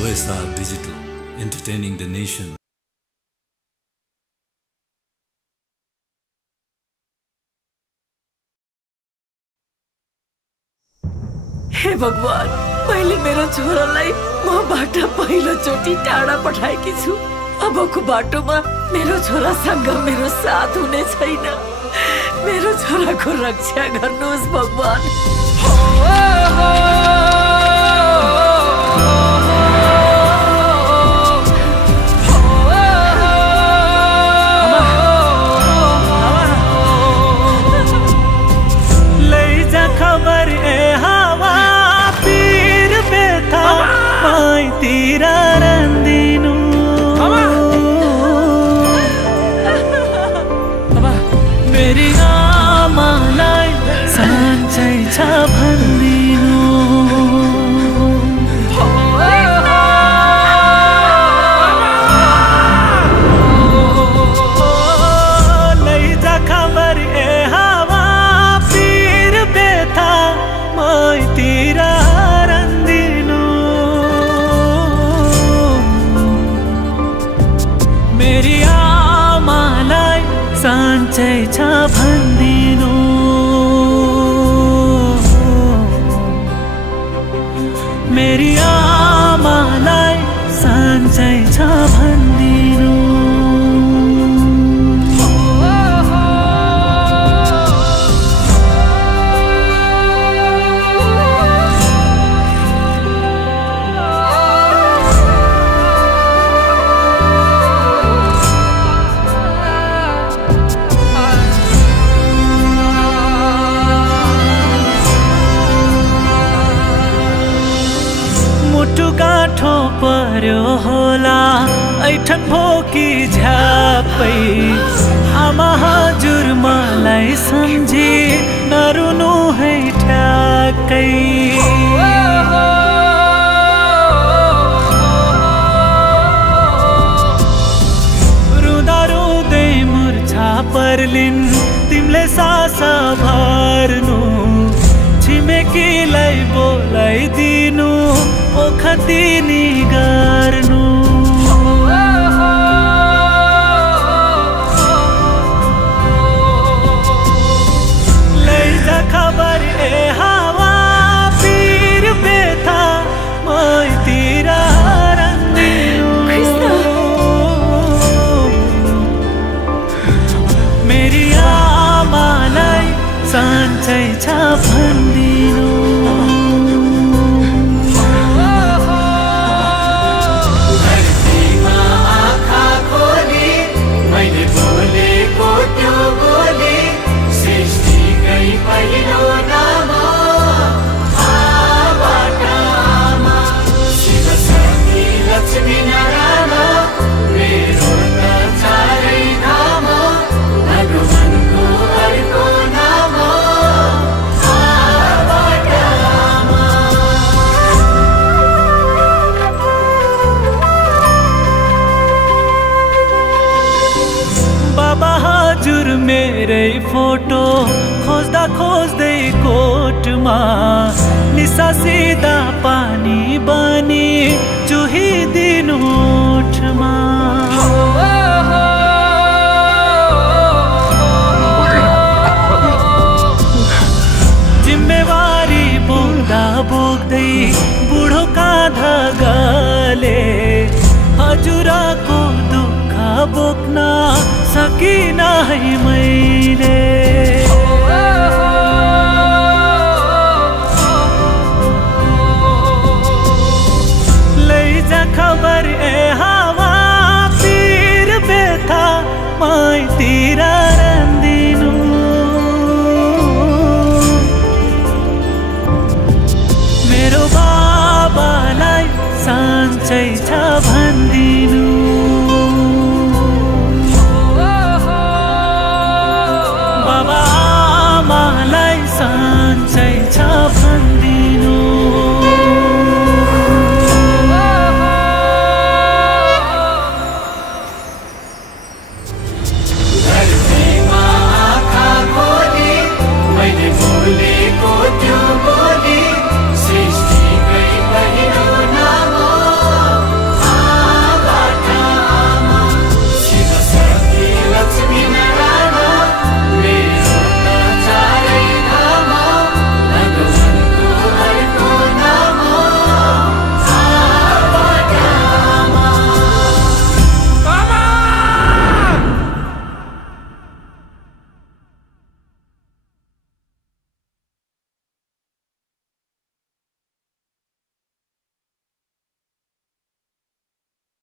OSR Digital, entertaining the nation. हे भगवान, मैले मेरो छोरालाई मबाट पहिलो चोटि टाढा पठाएकी छु। अबको बाटोमा मेरो छोरासँग मेरो साथ हुने छैन। मेरो छोराको रक्षा गर्नुहोस् भगवान। मेरी आमालाई सन्चै छ भन्दिनु। मुटु गाँठो पर्यो होला ऐठन भोकी झ्यापै। आमा हजुर मलाई सम्झी नरुनु है ठ्याक्कै। रुँदा रुँदै मुर्छा पर्लिन् तिमीले सासा भर्नु। छिमेकीलाई बोलाइदिनु ओखतिनी गर्नु। लैजा खबर ए हावा पीर बेथा मैतिर रन्दिनु। मेरी आमालाई सन्चै छ भन्दिनु। हजुर मेरै फोटो खोज्दा खोज्दै कोटमा निसासिदा पानी बनी चुहिदिनु ओठमा। जिम्मेवारी बोक्दा बोक्दै बुढो काँधा गले हजुरको दुःख बोक्न सकिन है मैले। लैजा खबर ए हावा पीर बेथा मैतिर रन्दिनु। मेरो बाबालाई सन्चै छ भन्दिनु।